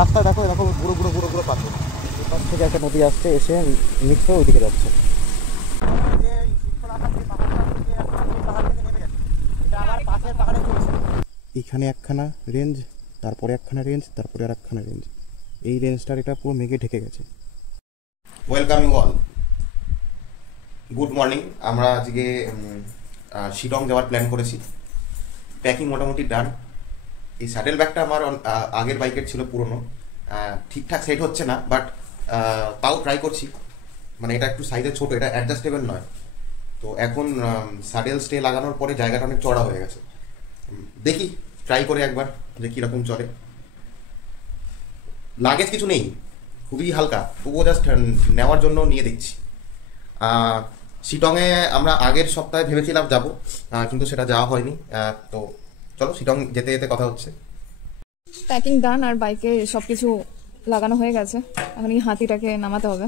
রাস্তা দেখো এরকম গুঁড়ো গুঁড়ো গুঁড়ো গুঁড়ো পাথর। এপাশ থেকে একটা নদী আসছে, এসে মিক্স হয়ে ওইদিকে যাচ্ছে। এখানে একখানা রেঞ্জ, তারপরে একখানা রেঞ্জ, তারপরে আর একখানা রেঞ্জ। এই রেঞ্জটার এটা পুরো মেঘে ঢেকে গেছে। Welcome you all, good morning. আমরা আজকে শিলং যাওয়ার প্ল্যান করেছি। প্যাকিং মোটামুটি ডান। এই স্যাডেল ব্যাগটা আমার আগের বাইকের ছিল, পুরনো, ঠিকঠাক সেট হচ্ছে না, বাট তাও ট্রাই করছি। মানে এটা একটু সাইজে ছোট, এটা অ্যাডজাস্টেবল নয়। তো এখন স্যাডেল স্টে লাগানোর পরে জায়গাটা অনেক চড়া হয়ে গেছে। দেখি ট্রাই করে একবার যে কীরকম চলে। লাগেজ কিছু নেই, খুবই হালকা, তবুও জাস্ট নেওয়ার জন্য নিয়ে দেখছি। শিটংয়ে আমরা আগের সপ্তাহে ভেবেছিলাম যাব, কিন্তু সেটা যাওয়া হয়নি। তো চলো, শিটং যেতে যেতে কথা হচ্ছে। প্যাকিং ডান আর বাইকে সব কিছু লাগানো হয়ে গেছে। এখন এই হাতিটাকে নামাতে হবে।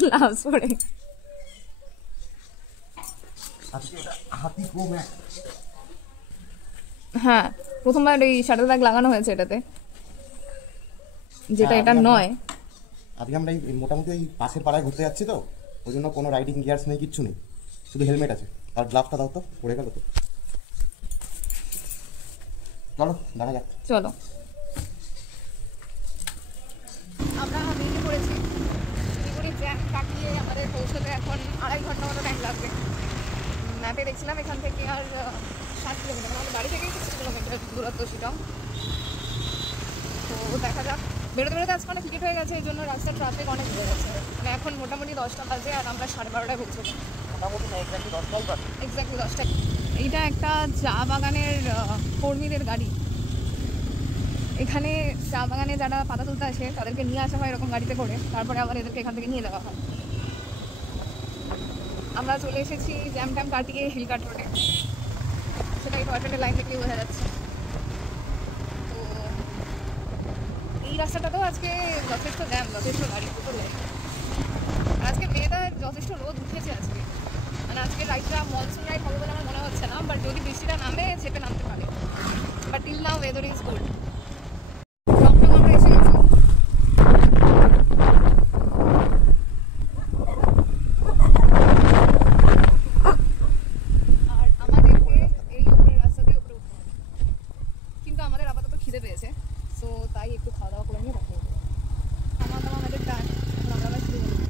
গ্লাভস পরে। হ্যাঁ, প্রথমবার এই শাটল ব্যাগ লাগানো হয়েছে এটাতে, যেটা এটা নয়। আজকে আমরা এই মোটামুটি এই পাশের পাড়ায় ঘুরতে যাচ্ছি, তো ওই জন্য কোনো রাইডিং গিয়ার্স নেই, কিচ্ছু নেই, শুধু হেলমেট আছে। আর গ্লাভসটা দাও তো, পড়ে গেল তো। চলো দেখা যাক। চলো, আমরা বেরিয়ে পড়েছি। শিলিগুড়ি জ্যাম কাটিয়ে আমাদের পৌঁছতে এখন 2.5 ঘন্টা মতো টাইম লাগবে। ম্যাপে দেখছিলাম এখান থেকে আর 7 কিলোমিটার, আমাদের বাড়ি থেকে 6 কিলোমিটার দূরত্ব শিলং। তো দেখা যাক। বেরোতে বেরোতে আজকে অনেক টিকিট হয়ে গেছে, এই জন্য রাস্তার ট্রাফিক অনেক বেড়ে গেছে। মানে এখন মোটামুটি 10টা বাজে আর আমরা 12:30টায় পৌঁছবো। মোটামুটি এক্স্যাক্টলি 10টায়। এইটা একটা চা বাগানের কর্মীদের গাড়ি। এখানে চা বাগানে যারা পাতা তুলতে আসে তাদেরকে নিয়ে আসা হয় এরকম গাড়িতে করে, তারপরে আবার এদেরকে এখান থেকে নিয়ে যাওয়া হয়। আমরা চলে এসেছি জ্যাম ট্যাম কাটিয়ে হিলকাট রোডে। সেটা এই টয়লেটের লাইন থেকেই বোঝা যাচ্ছে। তো এই রাস্তাটাতেও আজকে যথেষ্ট জ্যাম, যথেষ্ট গাড়ি চলে। আর আজকে ওয়েদার যথেষ্ট রোদ উঠেছে আজকে। মানে আজকে রাইডটা মনসুন রাইড হবে বলে আমার মনে হচ্ছে না, বাট যদি বৃষ্টিটা নামে চেপে নামতে পারে। But till now weather is good. আমরা এসে গেছি। আর আমাদেরকে এই উপরের রাস্তা দিয়ে উপরে উঠতে হবে, কিন্তু আমাদের আপাতত খিদে পেয়েছে, সো তাই একটু খাওয়া দাওয়া করে নিয়ে রাখতে হবে। আমাদের টাইম, আমরা আবার শুরু করবো।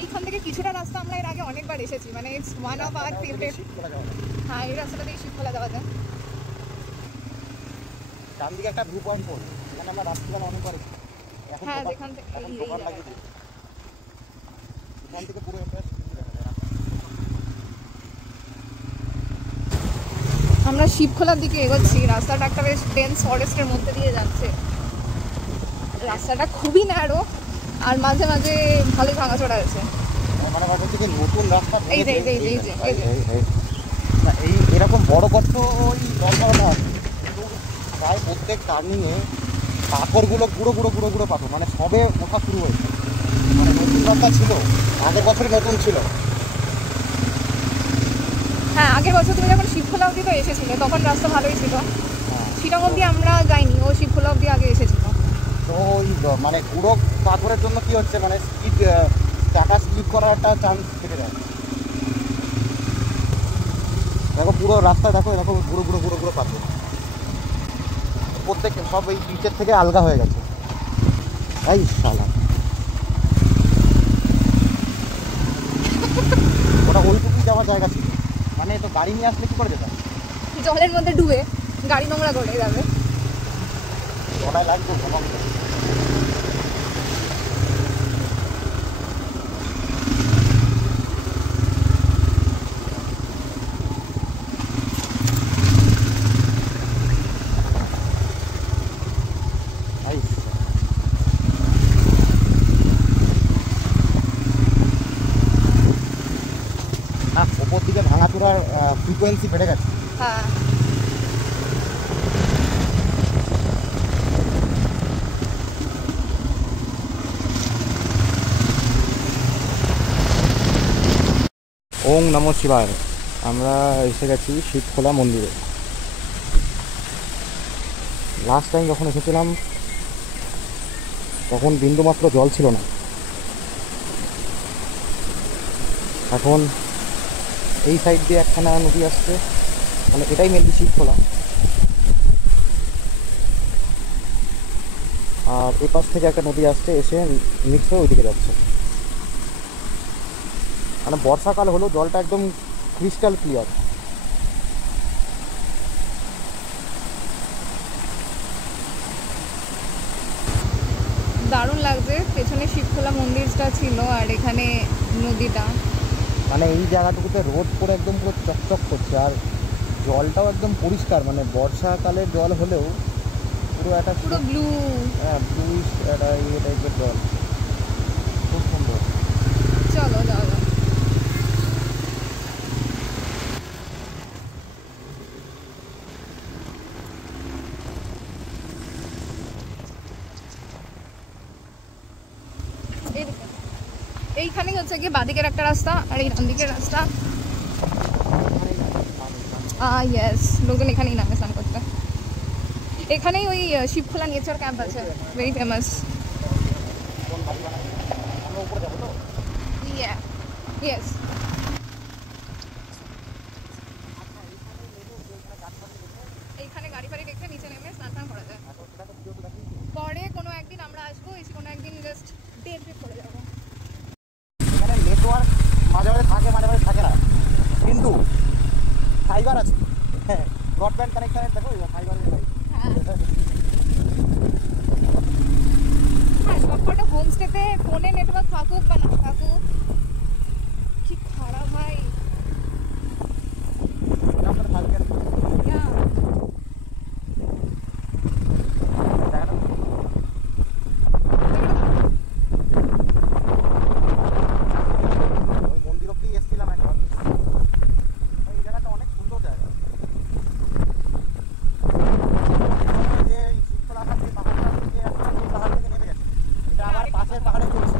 এইখান থেকে কিছুটা রাস্তা আমরা এর আগে অনেকবার এসেছি, মানে it's one of our favourite. হ্যাঁ, এই রাস্তাটা দিয়ে শীতখোলা যাওয়া যায়। ডান দিকে একটা ভিউ পয়েন্ট পড়ে, এখানে আমরা রাত্রিবেলা অনেকবার এসেছি। হ্যাঁ, যেখান থেকে এখান থেকে পুরো আমরা শিবখোলার দিকে এগোচ্ছি। রাস্তাটা একটা বেশ ডেন্স ফরেস্টের মধ্যে দিয়ে যাচ্ছে। রাস্তাটা খুবই ন্যারো আর মাঝে মাঝে ভালোই ভাঙাচোরা আছে। মানে ভাবছি কি নতুন রাস্তা, এই এরকম বড় গর্ত ওই জলখাওয়াটা আছে, কিন্তু প্রায় প্রত্যেক টার্নিংয়ে পাথরগুলো গুঁড়ো গুঁড়ো গুঁড়ো গুঁড়ো পাথর, মানে সবে ওঠা শুরু হয়েছে। মানে নতুন রাস্তা ছিল, আগের বছরই নতুন ছিল। হ্যাঁ, আগের বছর তুমি যখন শিবখোলা অবধি তো এসেছিলে তখন রাস্তা ভালোই ছিল। শিলং অবধি আমরা যাইনি, ও শিবখোলা অবধি আগে এসেছিল। তো ওই মানে গুঁড়ো পাথরের জন্য কি হচ্ছে, মানে স্পিড, চাকা স্লিপ করার একটা চান্স থেকে যায়। দেখো পুরো রাস্তা দেখো এরকম গুঁড়ো গুঁড়ো গুঁড়ো গুঁড়ো পাথর, প্রত্যেক সব এই পিচের থেকে আলগা হয়ে গেছে। এই শালা, ওটা ওইটুকুই যাওয়ার জায়গা ছিল। মানে তো গাড়ি নিয়ে আসলে কি করে যেতাম? জলের মধ্যে ডুবে গাড়ি নোংরা করে যাবে। ওটাই লাগবে ভ্রমণ। ফ্রিকোয়েন্সি বেড়ে গেছে। হ্যাঁ ওং নমঃ শিবায়। আমরা এসে গেছি শিবখোলা মন্দিরে। লাস্ট টাইম যখন এসেছিলাম তখন বিন্দুমাত্র জল ছিল না। এখন এই সাইড দিয়ে একখানা নদী আসছে, মানে এটাই মেনলি শিবখোলা। আর এপাশ থেকে একটা নদী আসছে, এসে মিক্স হয়ে ওইদিকে যাচ্ছে। মানে বর্ষাকাল হলো জলটা একদম ক্রিস্টাল ক্লিয়ার। দারুণ লাগছে। পেছনে শিবখোলা মন্দিরটা ছিল আর এখানে নদীটা। মানে এই জায়গাটুকুতে রোদ করে একদম পুরো চকচক করছে, আর জলটাও একদম পরিষ্কার। মানে বর্ষাকালের জল হলেও পুরো একটা পুরো ব্লু। হ্যাঁ ব্লুইশ একটা ইয়ে টাইপের জল, খুব সুন্দর। চলো যাও যাও। এইখানেই হচ্ছে গিয়ে বাঁদিকের একটা রাস্তা আর এই ডান দিকের রাস্তা। ইয়েস, লোকজন এখানেই নামে স্নান করতে। এখানেই ওই শিবখোলা নেচার ক্যাম্প আছে, ভেরি ফেমাস। ইয়েস এইখানে গাড়ি ফাড়ি রেখে নিচে নেমে স্নান টান করা যায়। পরে কোনো একদিন আমরা আসবো, এসে কোনো একদিন জাস্ট ডে ট্রিপ করে যাবো। এখানে নেটওয়ার্ক মাঝে মাঝে থাকে, মাঝে মাঝে থাকে না, কিন্তু ফাইবার আছে। হ্যাঁ ব্রডব্যান্ড কানেকশানের দেখো ফাইবার। হ্যাঁ সবকটা হোমস্টেতে ফোনে নেটওয়ার্ক থাকুক বা না থাকুক, কি খারাপ ভাই। ওই মন্দির অব্দি এসেছিলাম একবার। এই জায়গাটা অনেক সুন্দর জায়গা। যে শিবখোলা আসার যে পাহাড়টা থেকে একটা সেই পাহাড় থেকে নেমে গেছে, এটা আমার পাশের পাহাড়ে চলছে।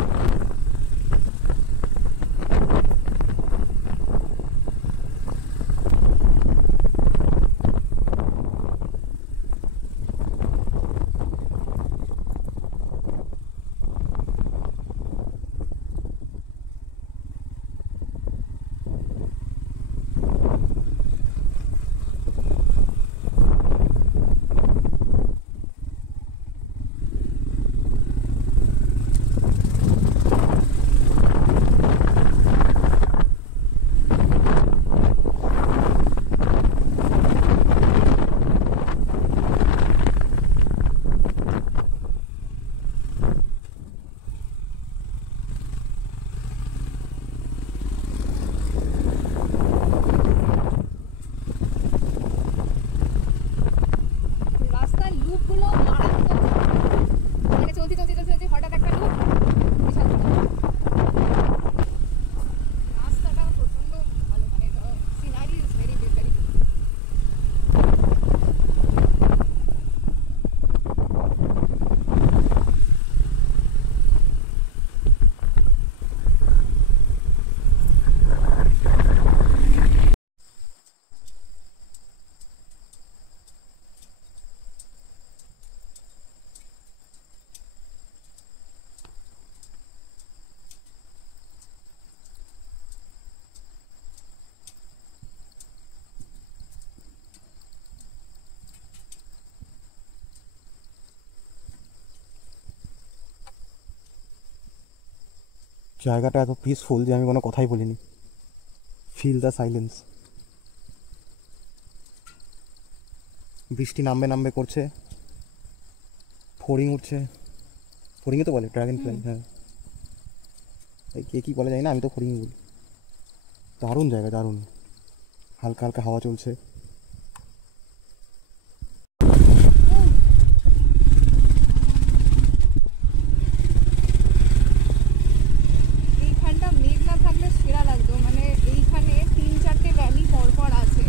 রাস্তার লুপগুলো মারাত্মক, মানে চলতে চলতে চলতে চলতে হঠাৎ একটা লুপ, বিশাল বড়। রাস্তাটা প্রচণ্ড ভালো, মানে সিনারি ইজ ভেরি ভেরি। জায়গাটা এত পিসফুল যে আমি কোনো কথাই বলিনি। Feel the silence. বৃষ্টি নামবে নামবে করছে, ফড়িং উঠছে। ফড়িংই তো বলে, ড্রাগন ফ্লাই। হ্যাঁ কে কী বলে যায় না, আমি তো ফড়িংই বলি। দারুণ জায়গা, দারুণ। হালকা হালকা হাওয়া চলছে। এইখানটা মেঘ না থাকলে সেরা লাগতো, মানে এইখানে 3-4টে ভ্যালি পরপর আছে।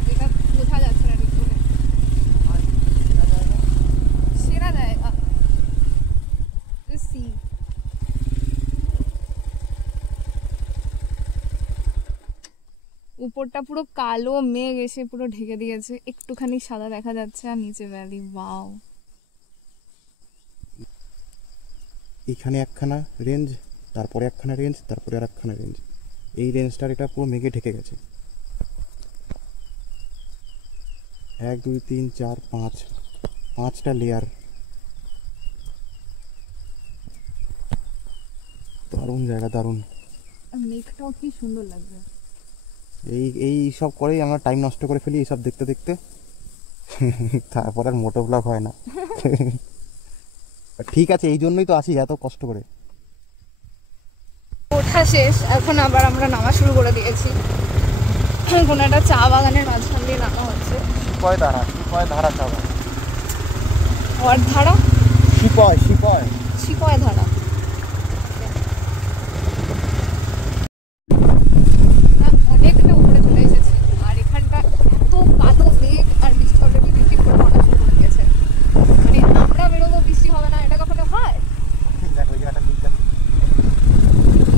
ওপরটা পুরো কালো মেঘ এসে পুরো ঢেকে দিয়েছে, একটুখানি সাদা দেখা যাচ্ছে আর নিচে ভ্যালি। ওয়াও, এখানে একখানা রেঞ্জ, তারপরে একখানা রেঞ্জ, তারপরে আর একখানা রেঞ্জ। এই রেঞ্জটার এটা পুরো মেঘে ঢেকে গেছে। 1 2 3 4 5, 5টা লেয়ার। দারুণ জায়গা, দারুণ। আর মেঘটাও কি সুন্দর লাগছে। এই সব করেই আমরা টাইম নষ্ট করে ফেলি এইসব দেখতে দেখতে। তারপর আর মোটো ব্লগ হয় না। ঠিক আছে, এই জন্যই তো আসি এত কষ্ট করে। ওঠা শেষ, এখন আবার আমরা নামা শুরু করে দিয়েছি। কোনো একটা চা বাগানের মাঝখান দিয়ে নামা হচ্ছে। শিপয় ধারা চা বাগান। ওর ধারা, শিপয় শিপয় ধারা। অনেকটা উপরে চলে এসেছি, আর এখানটা এত কালো মেঘ আর বৃষ্টি অলরেডি টিপ করে পড়া শুরু করে দিয়েছে। মানে আমরা বেরোবো, বৃষ্টি হবে না, এটা কখনো হয়? দেখো এই জায়গাটা ঠিক আছে।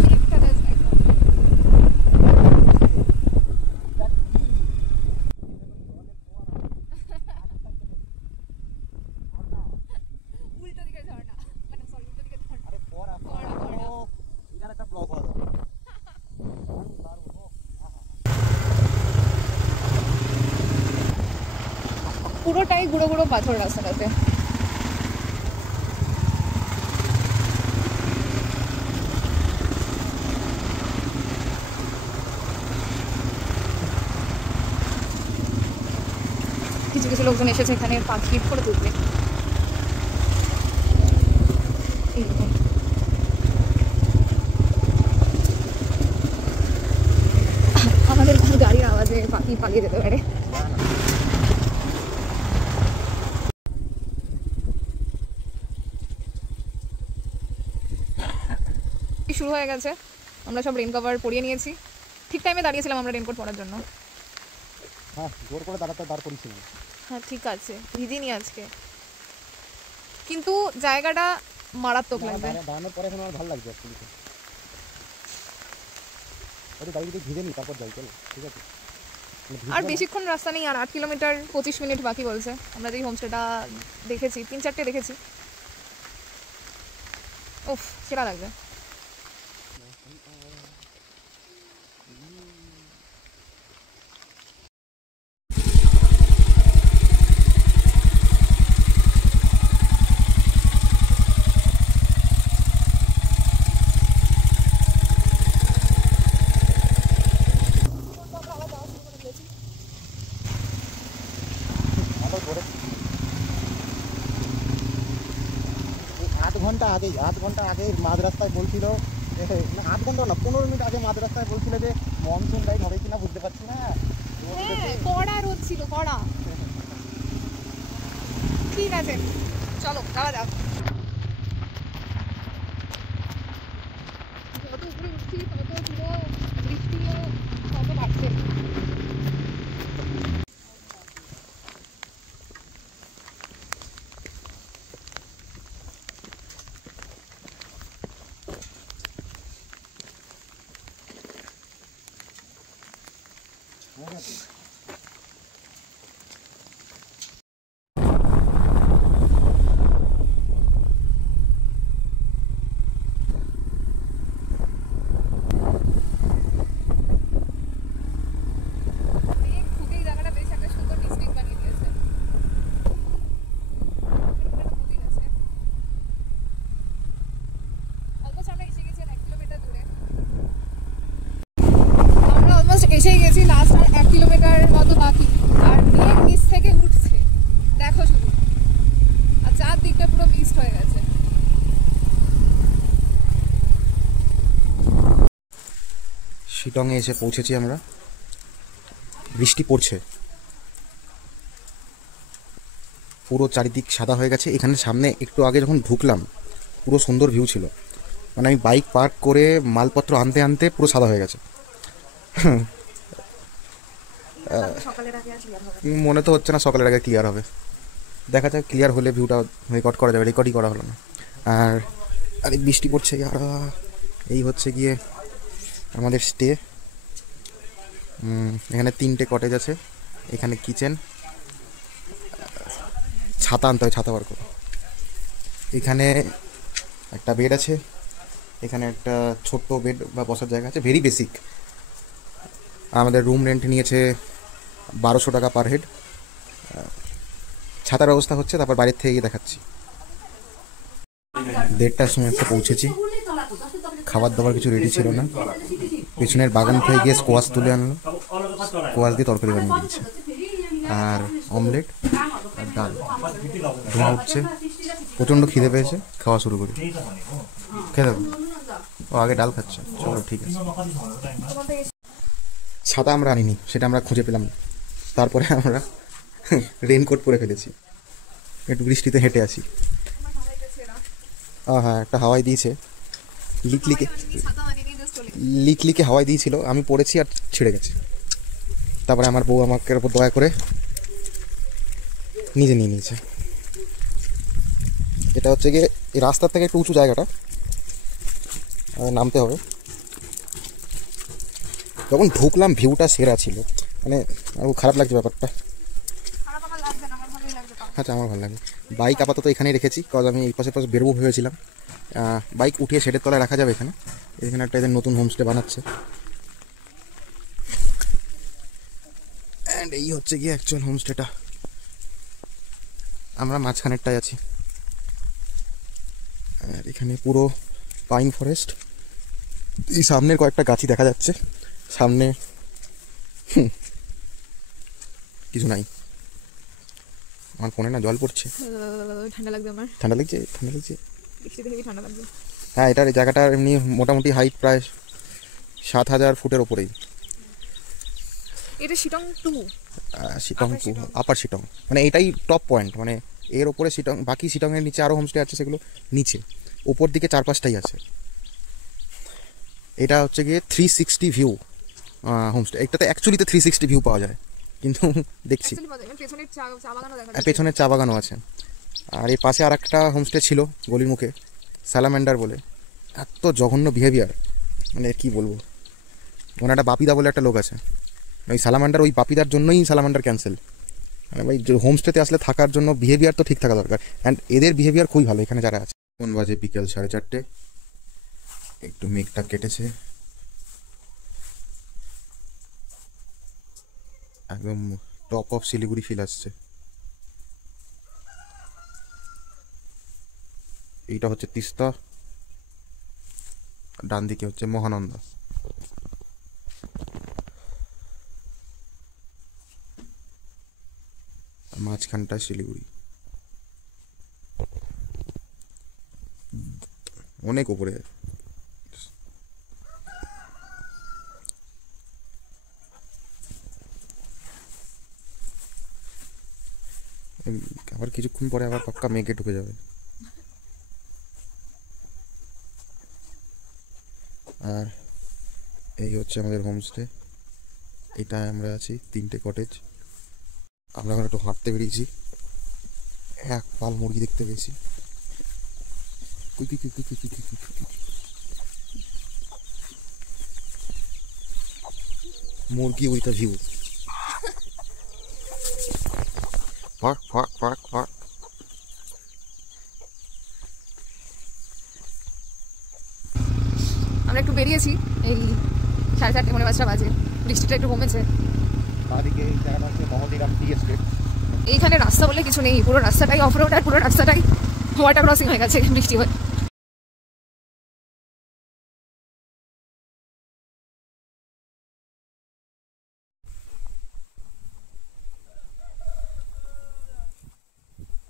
মেঘটা just দেখো। উল্টো দিকে ঝর্ণা, মানে সরি, উল্টো দিকে ঝর্ণা। আরে পড়া পড়া, পড়া। এখানে একটা ব্লগ করা দরকার। পুরোটাই গুঁড়ো গুঁড়ো পাথর রাস্তাটাতে। কিছু কিছু লোকজন এসেছে এখানে পাখির ফটো তুলতে। এইরকম। আমাদের গাড়ির আওয়াজে পাখি পালিয়ে যেতে পারে। শুরু হয়ে গেছে, আমরা সব রেন কভার পরিয়ে নিয়েছি। ঠিক টাইমে দাঁড়িয়েছিলাম আমরা রেনকোট পরার জন্য। হ্যাঁ, জোর করে দাঁড় করেছিল। হ্যাঁ ঠিক আছে, ভিজিনি আজকে, কিন্তু জায়গাটা মারাত্মক লাগবে। দাঁড়ানোর পরে এখন আমার ভালো লাগছে অ্যাকচুয়ালি। ওই গাড়ি যদি ভিজে নি তারপর যাই, চলো ঠিক আছে। আর বেশিক্ষণ রাস্তা নেই, আর 8 কিলোমিটার 25 মিনিট বাকি বলছে। আমরা যেই হোমস্টেটা দেখেছি, 3-4টে দেখেছি। উফ, সেরা লাগবে। আধ ঘন্টা আগে মাঝ রাস্তায় বলছিল, না 8 ঘন্টা না 15 মিনিট আগে মাঝ রাস্তায় বলছিল যে মনসুন রাইড হবে কিনা বুঝতে পারছি না। কড়া রোদ ছিল, কড়া। ঠিক আছে, চলো যাওয়া যাক। যত উপরে উঠছি তত পুরো বৃষ্টিও তত বাড়ছে। এসেই গেছি, লাস্ট আর 1 কিলোমিটার মতো বাকি, আর মেঘ নিচ থেকে উঠছে দেখো শুধু, আর চারদিকটা পুরো মিস্ট হয়ে গেছে। শিলংয়ে এসে পৌঁছেছি আমরা। বৃষ্টি পড়ছে, পুরো চারিদিক সাদা হয়ে গেছে। এখানে সামনে একটু আগে যখন ঢুকলাম পুরো সুন্দর ভিউ ছিল, মানে আমি বাইক পার্ক করে মালপত্র আনতে আনতে পুরো সাদা হয়ে গেছে। মনে তো হচ্ছে না সকালের আগে ক্লিয়ার হবে, দেখা যাক। ক্লিয়ার হলে ভিউটা রেকর্ড করা যাবে, রেকর্ডই করা হলো না। আর আরে বৃষ্টি পড়ছে, আর এই হচ্ছে গিয়ে আমাদের স্টে। এখানে 3টে কটেজ আছে, এখানে কিচেন, ছাতা আনতে হয়, ছাতা বার করো। এখানে একটা বেড আছে, এখানে একটা ছোট্ট বেড বা বসার জায়গা আছে, ভেরি বেসিক। আমাদের রুম রেন্ট নিয়েছে 1200 টাকা পার হেড। ছাতার ব্যবস্থা হচ্ছে, তারপর বাইরের থেকে গিয়ে দেখাচ্ছি। 1:30টার সময় একটা পৌঁছেছি, খাবার দাবার কিছু রেডি ছিল না। পেছনের বাগান থেকে গিয়ে স্কোয়াশ তুলে আনলো, স্কোয়াশ দিয়ে তরকারি বানিয়ে দিয়েছে, আর অমলেট আর ডাল। ধোঁয়া উঠছে, প্রচণ্ড খিদে পেয়েছে, খাওয়া শুরু করি। খেতে হবে? ও আগে ডাল খাচ্ছে, চলো ঠিক আছে। ছাতা আমরা আনিনি, সেটা আমরা খুঁজে পেলাম, তারপরে আমরা রেনকোট পরে ফেলেছি, একটু বৃষ্টিতে হেঁটে আসি। হ্যাঁ, একটা হাওয়াই দিয়েছে, লিকলিকে হাওয়াই দিয়েছিল, আমি পড়েছি আর ছিঁড়ে গেছে। তারপরে আমার বউ আমাকে ওপর দয়া করে নিজে নিয়ে নিয়েছে। এটা হচ্ছে গিয়ে এই রাস্তার থেকে একটু উঁচু জায়গাটা, নামতে হবে। যখন ঢুকলাম ভিউটা সেরা ছিল, মানে আমার খারাপ লাগছে ব্যাপারটা। আচ্ছা, আমার ভালো লাগে। বাইক আপাতত এখানেই রেখেছি, কারণ আমি এই পাশে বেরোবো ভেবেছিলাম। বাইক উঠিয়ে শেডের তলায় রাখা যাবে। এখানে একটা এদের নতুন হোমস্টে বানাচ্ছে, অ্যান্ড এই হচ্ছে গিয়ে অ্যাকচুয়াল হোমস্টেটা। আমরা মাঝখানেরটাই আছি, আর এখানে পুরো পাইন ফরেস্ট। এই সামনের কয়েকটা গাছই দেখা যাচ্ছে, সামনে কিছু নাই। আমার ফোনে না জল পড়ছে, ঠান্ডা লাগবে আমার। ঠান্ডা লাগছে, ঠান্ডা লাগছে। ঠান্ডা লাগবে। হ্যাঁ, এটার এই জায়গাটার এমনি মোটামুটি হাইট প্রায় 7000 ফুটের ওপরেই। এটা শিটং 2, শিটং 2, আপার শিটং, মানে এটাই টপ পয়েন্ট। মানে এর ওপরে শিটং, বাকি শিটংয়ের নিচে আরও হোমস্টে আছে, সেগুলো নিচে। ওপর দিকে 4-5টাই আছে। এটা হচ্ছে গিয়ে 360 ভিউ হোমস্টে। এটাতে অ্যাকচুয়ালিতে 360 ভিউ পাওয়া যায়, কিন্তু দেখছি পেছনের চা বাগানও আছে। আর এই পাশে আর একটা হোমস্টে ছিল গলির মুখে, স্যালামেন্ডার বলে। এত জঘন্য বিহেভিয়ার, মানে কী বলবো। ওখানে একটা বাপিদা বলে একটা লোক আছে, ওই স্যালামেন্ডার, ওই বাপিদার জন্যই স্যালামেন্ডার ক্যান্সেল। মানে ভাই, হোমস্টেতে আসলে থাকার জন্য বিহেভিয়ার তো ঠিক থাকা দরকার, অ্যান্ড এদের বিহেভিয়ার খুবই ভালো এখানে যারা আছে। কোন বাজে বিকেল 4:30, একটু মেঘটা কেটেছে, একদম টপ অফ শিলিগুড়ি ফিল আসছে। এইটা হচ্ছে তিস্তা, ডান দিকে হচ্ছে মহানন্দা। মাঝখানটা শিলিগুড়ি, অনেক উপরে। আবার কিছুক্ষণ পরে আবার পাক্কা মেঘে ঢুকে যাবে। আর এই হচ্ছে আমাদের হোমস্টে, এটায় আমরা আছি, 3টে কটেজ। আমরা এখন একটু হাঁটতে বেরিয়েছি, এক পাল মুরগি দেখতে পেয়েছি। মুরগি with a view. Park park park park. আমরা একটু বেরিয়েছি, এই 4:30 মনে 5টা বাজে, বৃষ্টিটা একটু কমেছে। এইখানে রাস্তা বলে কিছু নেই, পুরো রাস্তাটাই অফ রোড, আর পুরো রাস্তাটাই ওয়াটার ক্রসিং হয়ে গেছে বৃষ্টি হয়ে।